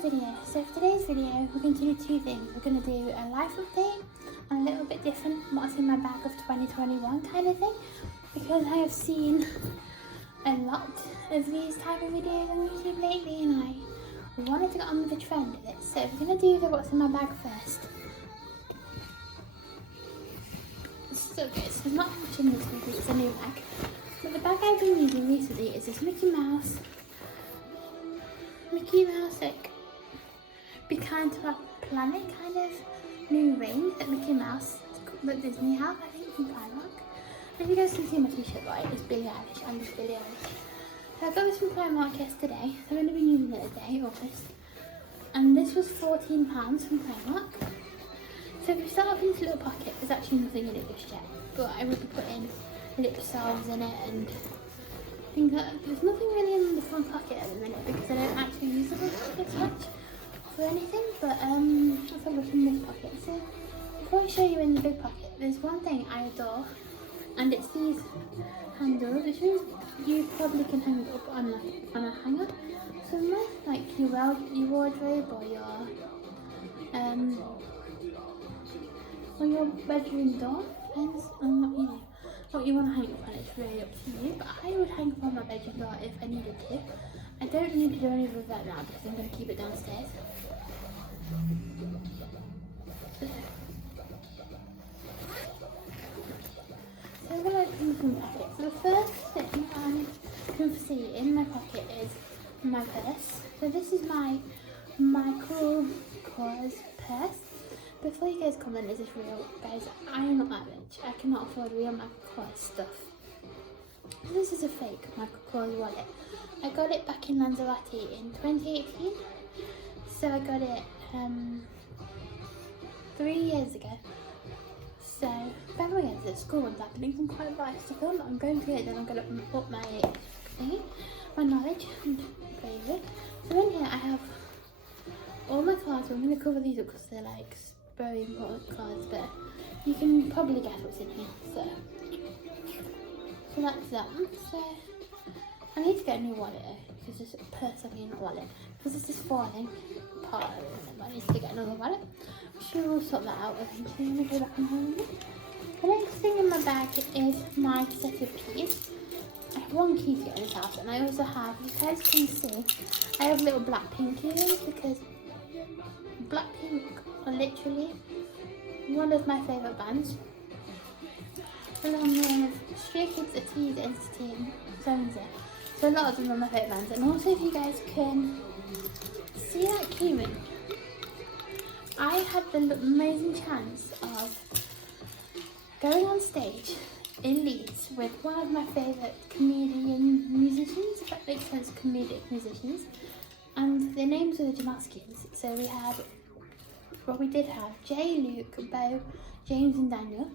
video. So for today's video, we're going to do two things. We're going to do a life update and a little bit different, what's in my bag of 2021 kind of thing, because I have seen a lot of these type of videos on YouTube lately and I wanted to get on with the trend of it. So we're going to do the what's in my bag first. So good, so not much in this because it's a new bag. But the bag I've been using recently is this Mickey Mouse, like, Be Kind to Our Planet kind of new ring that Mickey Mouse, that Disney have, I think, from Primark. If you guys can see my t-shirt right, it's Billie Eilish, I'm just Billie Eilish. So I got this from Primark yesterday, so I've only been using it a day, August. And this was £14 from Primark. So if you start off in this little pocket, there's actually nothing in it just yet. But I will be putting lip salves in it and things like that. There's nothing really in the front pocket at the minute because I don't actually use the front pocket much for anything. But let's have a look in this pocket. So before I show you in the big pocket, there's one thing I adore, and it's these handles, which means you probably can hang it up on a hanger somewhere, like your wardrobe or your bedroom door. Depends on what you want to hang up on. It's really up to you, but I would hang up on my bedroom door if I needed to. I don't need to do anything with that now because I'm going to keep it downstairs. So I'm going to open the pocket. So the first thing I can see in my pocket is my purse. So this is my Michael Kors purse. Before you guys comment, is this real? Guys, I am not that rich. I cannot afford real Michael Kors stuff. This is a fake Michael Kors wallet. I got it back in Lanzarote in 2018. So I got it 3 years ago. So, by the way, the school one's happening. I'm quite bicycle. I'm going to it, then I'm going to up my thingy, my knowledge and play with it. So in here I have all my cards. I'm going to cover these up because they're like very important cards, but you can probably guess what's in here. So that's that one. So I need to get a new wallet because this purse, I mean not wallet, because this is falling apart. I need to get another wallet. I'm sure we'll sort that out eventually when we go back on holiday. The next thing in my bag is my set of keys. I have one key to get in this house, and I also have, you guys can see, I have little Blackpink earrings because Blackpink are literally one of my favourite bands, along with Stray Kids, ATEEZ, NCT and SONGSE. So a lot of them are my favourite bands. And also, if you guys can see that keyring, I had the amazing chance of going on stage in Leeds with one of my favourite comedian musicians, if that makes sense, comedic musicians, and their names were the Jamaskians. So we did have Jay, Luke, Bo, James and Daniel,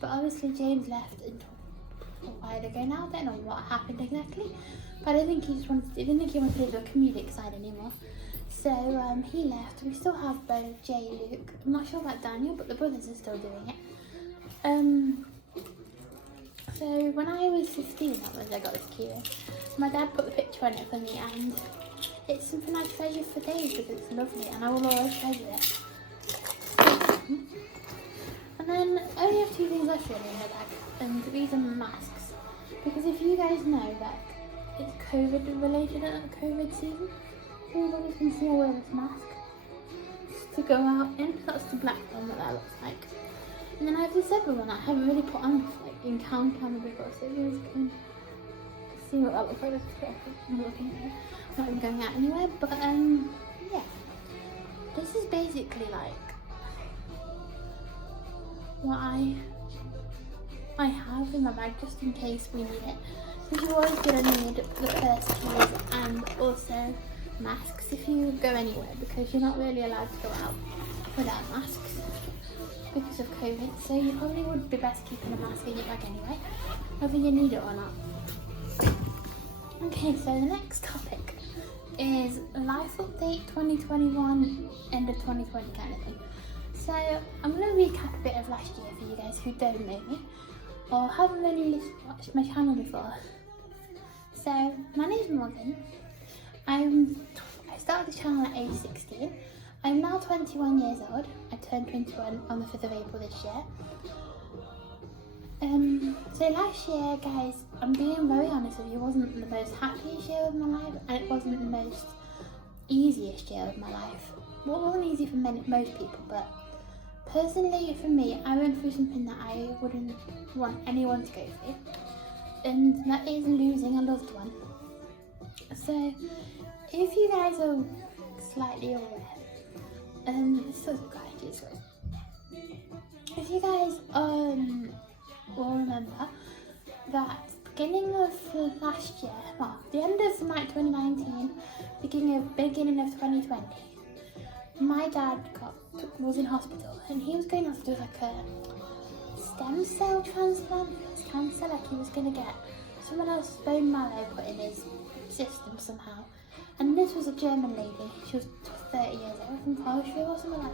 but obviously James left a while ago now. I don't know what happened exactly, but I think he just wanted to, I didn't think he wanted to do a comedic side anymore. So he left. We still have Bo, Jay, Luke. I'm not sure about Daniel, but the brothers are still doing it. So when I was 15, that was I got this keyring. My dad put the picture on it for me, and it's something I treasure for days because it's lovely, and I will always treasure it. And then I only have two things left really in my bag, and these are masks. Because if you guys know that it's COVID related at the COVID season, everybody's been seeing I wear this mask to go out in. That's the black one that looks like. And then I have this other one that I haven't really put on like in camera before, so you guys can see what that looks like. I'm not even going out anywhere, but yeah. This is basically like what I have in my bag just in case we need it. Because you're always going to need the purse, keys and also masks if you go anywhere, because you're not really allowed to go out without masks because of COVID. So you probably would be best keeping a mask in your bag anyway, whether you need it or not. Okay, so the next topic is life update 2021, end of 2020 kind of thing. So I'm going to recap a bit of last year for you guys who don't know me or haven't really watched my channel before. So my name is Morgan. I started this channel at age 16. I'm now 21 years old. I turned 21 on the 5th of April this year. So last year, guys, I'm being very honest with you, it wasn't the most happiest year of my life, and it wasn't the most easiest year of my life. Well, it wasn't easy for most people, but personally for me, I went through something that I wouldn't want anyone to go through, and that is losing a loved one. So if you guys are slightly aware, if you guys will remember that beginning of last year, well, the end of like 2019, beginning of 2020, my dad was in hospital, and he was going off to do like a stem cell transplant for his cancer. Like he was going to get someone else's bone marrow put in his system somehow. And this was a German lady. She was 30 years old, from Austria or something like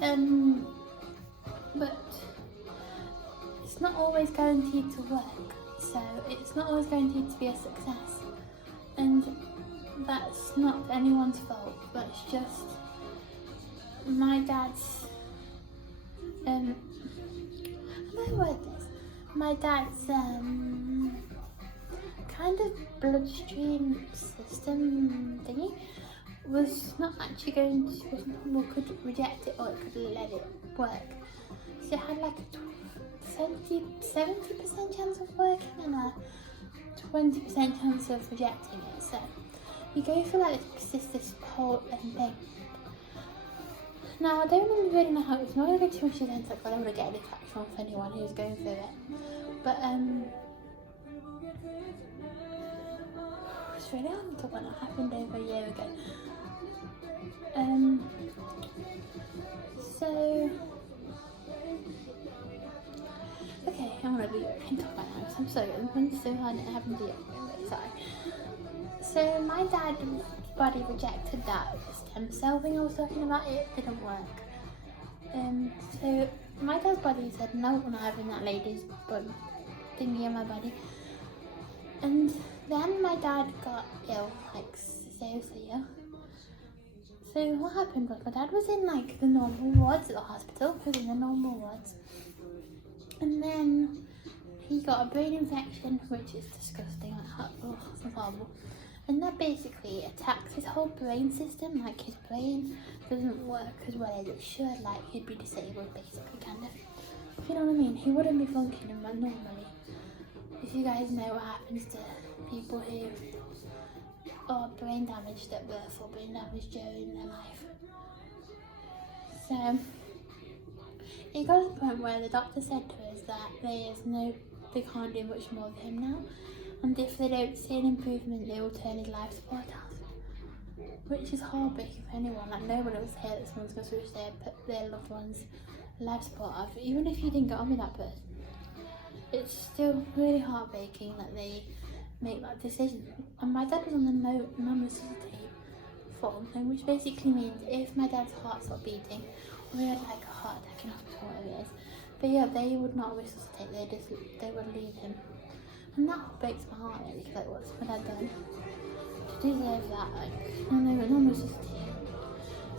that. But it's not always guaranteed to work, so it's not always guaranteed to be a success. And that's not anyone's fault, but it's just my dad's, my dad's kind of bloodstream system thingy was not actually going to, could reject it or it could let it work. So it had like a 70% chance of working and a 20% chance of rejecting it. So you go through like this whole thing. Now I don't really know how it's not going to go too much into it, but I don't want to get any traction for anyone who's going through it. But it's really hard to talk about what happened over a year ago. So okay, I'm gonna leave it and talk about it. I'm sorry, I'm so hard it happened to you. I'm really sorry. So my dad's body rejected that stem cell thing I was talking about. It didn't work. So my dad's body said no, we're not having that lady's bone thingy in my body. And then my dad got ill, like seriously ill. So what happened was my dad was in like the normal wards at the hospital. He was in the normal wards. And then he got a brain infection, which is disgusting, like, it's horrible. And that basically attacks his whole brain system, like his brain doesn't work as well as it should, like he'd be disabled basically, kind of. If you know what I mean, he wouldn't be functioning normally. If you guys know what happens to people who are brain damaged at birth or brain damaged during their life. So it got to the point where the doctor said to us that they can't do much more with him now, and if they don't see an improvement they will turn his life support off, which is heartbreaking for anyone. Like nobody wants to hear that someone's going to switch their loved one's life support off, even if you didn't get on with that person. It's still really heartbreaking that they make that decision. And my dad was on the non-resuscitate form thing, which basically means if my dad's heart stopped beating, or he had like a heart attack in hospital, whatever it is, but yeah, they would not resuscitate, they would leave him. And that breaks my heart really, because like what's my dad done to deserve that? Like, non-resuscitate.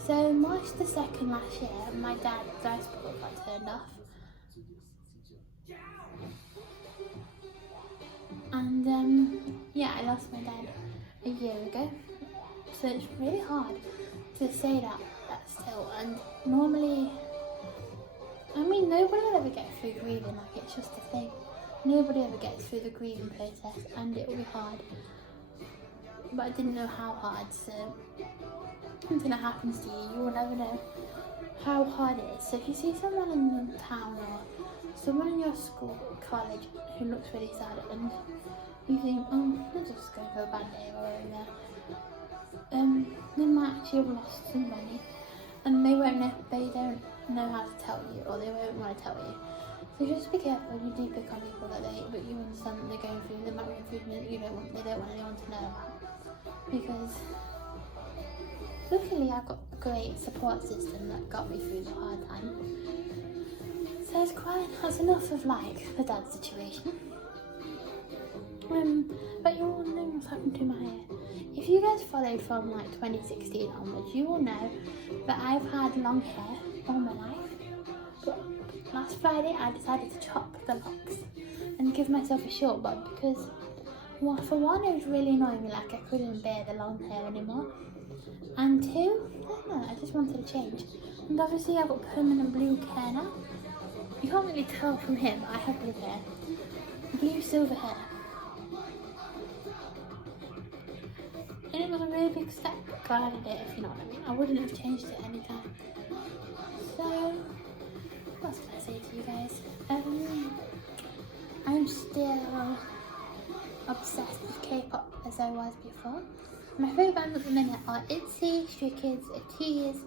So March the 2nd last year, my dad's life support got turned off. And yeah, I lost my dad a year ago, so it's really hard to say that still. And normally, I mean, nobody will ever get through grieving, like it's just a thing. Nobody ever gets through the grieving process, and it will be hard. But I didn't know how hard, so something that happens to you, you will never know how hard it is. So if you see someone in the town or someone in your school or college who looks really sad and you think, oh, they're just going for a bad day or whatever, they might actually have lost somebody, and they don't know how to tell you, or they won't want to tell you. So just be careful when you do pick on people but you understand that they're going through, they might be going through that they don't want anyone to know about. Because luckily I've got a great support system that got me through the hard time. So that's enough of like the dad situation. But you all know what's happened to my hair. if you guys followed from like 2016 onwards, you will know that I've had long hair all my life. But last Friday I decided to chop the locks and give myself a short bun because, well, for one, it was really annoying me, like I couldn't bear the long hair anymore. And two, I don't know, I just wanted to change. And obviously I've got permanent blue hair now. You can't really tell from here, but I have blue hair. Blue silver hair. And it was a really big step, but glad I did it, if you know what I mean. I wouldn't have changed it anytime. So, what can I say to you guys? I'm still obsessed with K-pop as I was before. My favourite bands at the minute are ITZY, Stray Kids, ATEEZ,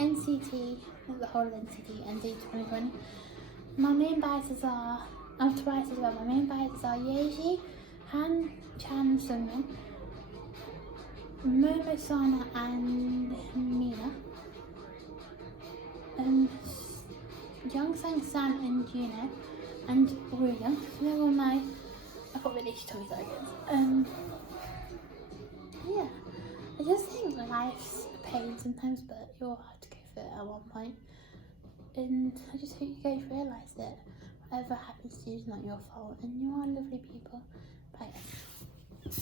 NCT, the whole NCT, NCT 2020. My main biases are, I'm twice as well, my main biases are Yeji, Han, Chan, Sungmin, Momo, Sana and Mina, Young San and Juno, and Wooyoung. They were my, I got really Toys R Us. Yeah, I just think life's a pain sometimes, but you all have to go through it at one point. And I just hope you guys realise that whatever happens to you is not your fault, and you are lovely people. Bye.